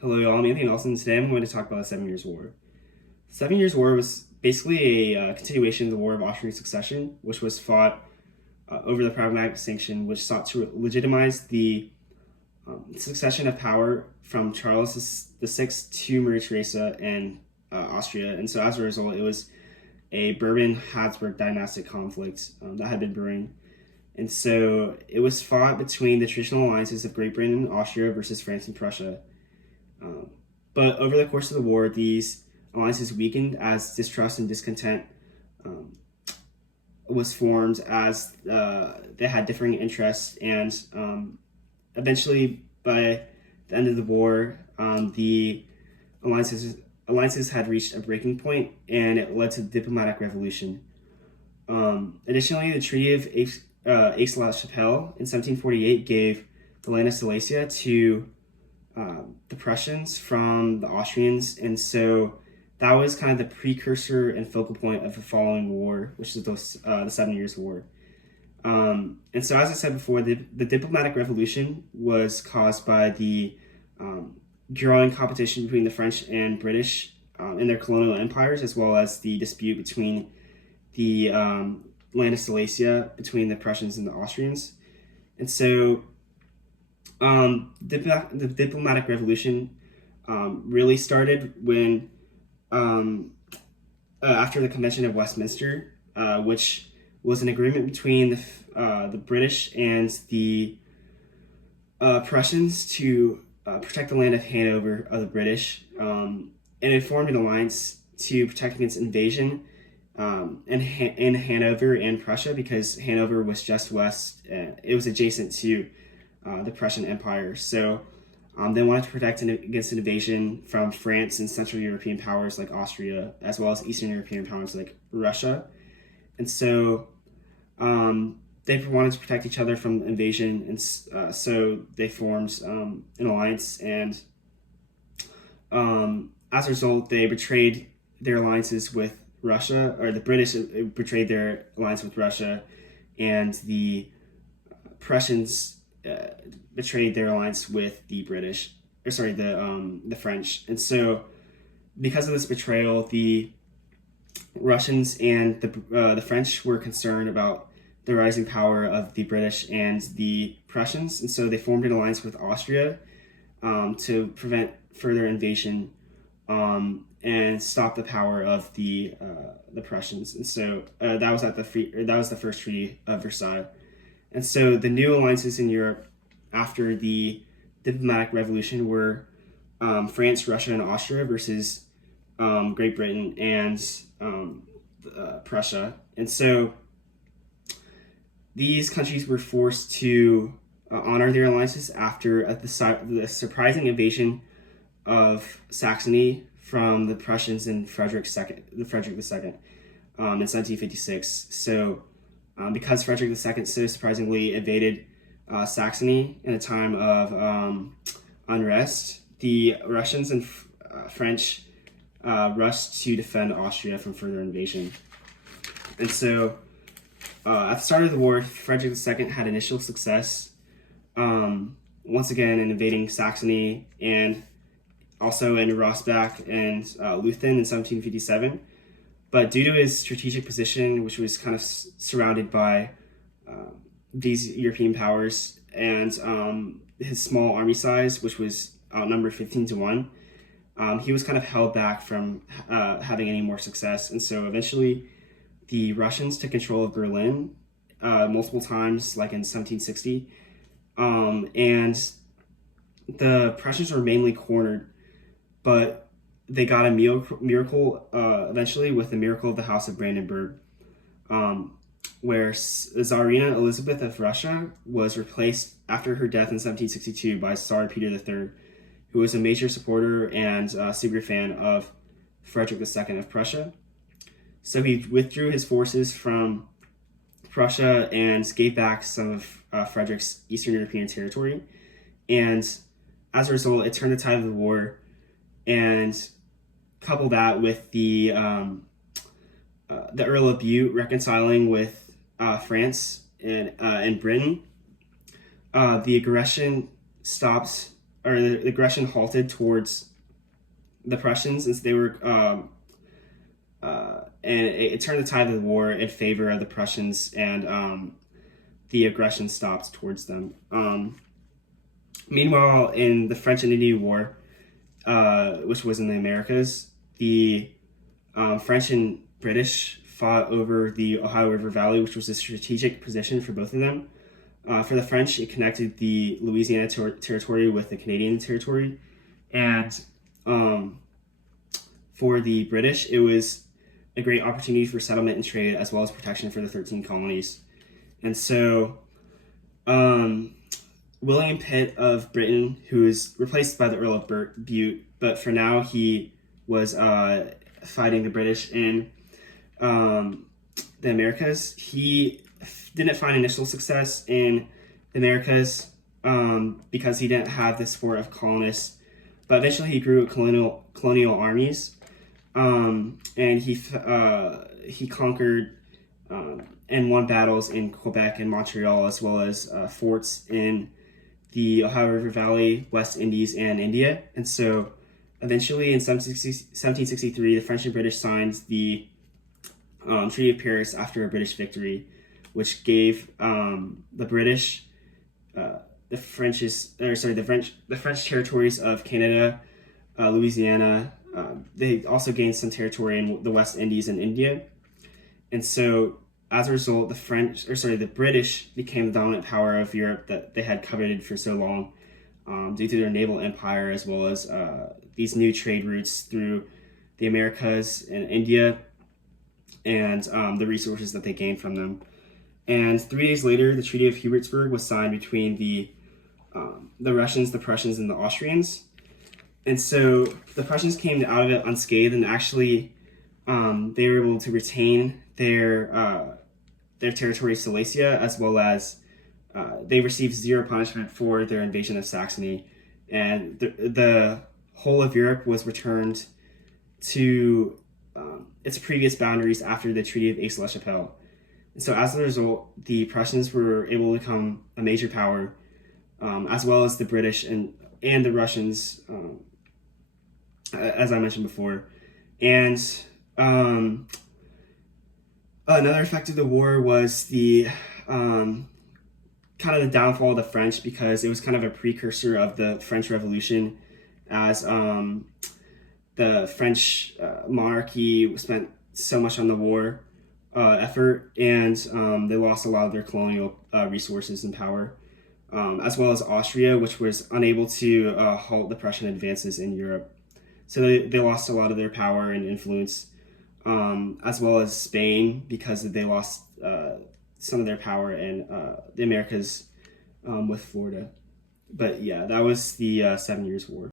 Hello, y'all. I'm Anthony Nelson. Today I'm going to talk about the Seven Years' War. The 7 Years' War was basically a continuation of the War of Austrian Succession, which was fought over the Pragmatic Sanction, which sought to legitimize the succession of power from Charles VI to Maria Theresa and Austria. And so as a result, it was a Bourbon-Habsburg dynastic conflict that had been brewing. And so it was fought between the traditional alliances of Great Britain and Austria versus France and Prussia. Um, but over the course of the war, these alliances weakened as distrust and discontent um, was formed as they had differing interests. And eventually, by the end of the war, the alliances alliances had reached a breaking point, and it led to the diplomatic revolution. Additionally, the Treaty of Aix-la-Chapelle in 1748 gave the land of Silesia to the Prussians from the Austrians, and so that was kind of the precursor and focal point of the following war, which is the 7 Years' War. And so, as I said before, the diplomatic revolution was caused by the um, growing competition between the French and British in their colonial empires, as well as the dispute between the land of Silesia between the Prussians and the Austrians. And so the diplomatic revolution really started when after the Convention of Westminster, which was an agreement between the British and the Prussians to protect the land of Hanover of the British, and it formed an alliance to protect against invasion in Hanover and Prussia, because Hanover was just west. It was adjacent to the Prussian Empire. So they wanted to protect against an invasion from France and Central European powers like Austria, as well as Eastern European powers like Russia. And so they wanted to protect each other from invasion, and so they formed an alliance. And as a result, they betrayed their alliances with Russia, or the British betrayed their alliance with Russia, and the Prussians betrayed their alliance with the British, or sorry, the French. And so, because of this betrayal, the Russians and the French were concerned about the rising power of the British and the Prussians, and so they formed an alliance with Austria to prevent further invasion and stop the power of the Prussians. And so that was that was the first Treaty of Versailles. And so the new alliances in Europe after the diplomatic revolution were France, Russia, and Austria versus Great Britain and Prussia. And so these countries were forced to honor their alliances after the surprising invasion of Saxony from the Prussians and Frederick II in 1756. So, because Frederick II so surprisingly invaded Saxony in a time of unrest, the Russians and French rushed to defend Austria from further invasion. And so, at the start of the war, Frederick II had initial success, once again in invading Saxony and also in Rossbach and Leuthen in 1757. But due to his strategic position, which was kind of surrounded by these European powers, and his small army size, which was outnumbered 15-1, he was kind of held back from having any more success. And so eventually the Russians took control of Berlin multiple times, like in 1760. And the Prussians were mainly cornered, but they got a miracle eventually with the miracle of the House of Brandenburg, where Tsarina Elizabeth of Russia was replaced after her death in 1762 by Tsar Peter III, who was a major supporter and secret fan of Frederick II of Prussia. So he withdrew his forces from Prussia and gave back some of Frederick's Eastern European territory. And as a result, it turned the tide of the war. And couple that with the Earl of Bute reconciling with France and Britain, the aggression stopped or the aggression halted towards the Prussians, since they were and it turned the tide of the war in favor of the Prussians, and the aggression stopped towards them. Meanwhile, in the French and Indian War, which was in the Americas, the French and British fought over the Ohio River Valley, which was a strategic position for both of them. For the French, it connected the Louisiana territory with the Canadian territory, and for the British, it was a great opportunity for settlement and trade, as well as protection for the 13 colonies. And so, William Pitt of Britain, who was replaced by the Earl of Bute, but for now he was fighting the British in the Americas. He didn't find initial success in the Americas because he didn't have the support of colonists, but eventually he grew colonial armies, and he conquered and won battles in Quebec and Montreal, as well as forts in the Ohio River Valley, West Indies, and India. And so eventually in 1763, the French and British signed the Treaty of Paris after a British victory, which gave the British the French territories of Canada, Louisiana. They also gained some territory in the West Indies and India. And so as a result, the British became the dominant power of Europe that they had coveted for so long, due to their naval empire, as well as these new trade routes through the Americas and India, and the resources that they gained from them. And 3 days later, the Treaty of Hubertsburg was signed between the Russians, the Prussians, and the Austrians. And so the Prussians came out of it unscathed, and actually they were able to retain their territory of Silesia, as well as they received zero punishment for their invasion of Saxony, and the whole of Europe was returned to its previous boundaries after the Treaty of Aix-la-Chapelle. And so as a result, the Prussians were able to become a major power, as well as the British and the Russians, as I mentioned before. And another effect of the war was the kind of the downfall of the French, because it was kind of a precursor of the French Revolution, as the French monarchy spent so much on the war effort, and they lost a lot of their colonial resources and power, as well as Austria, which was unable to halt the Prussian advances in Europe. So they lost a lot of their power and influence, as well as Spain, because they lost some of their power in the Americas with Florida. But yeah, that was the 7 Years' War.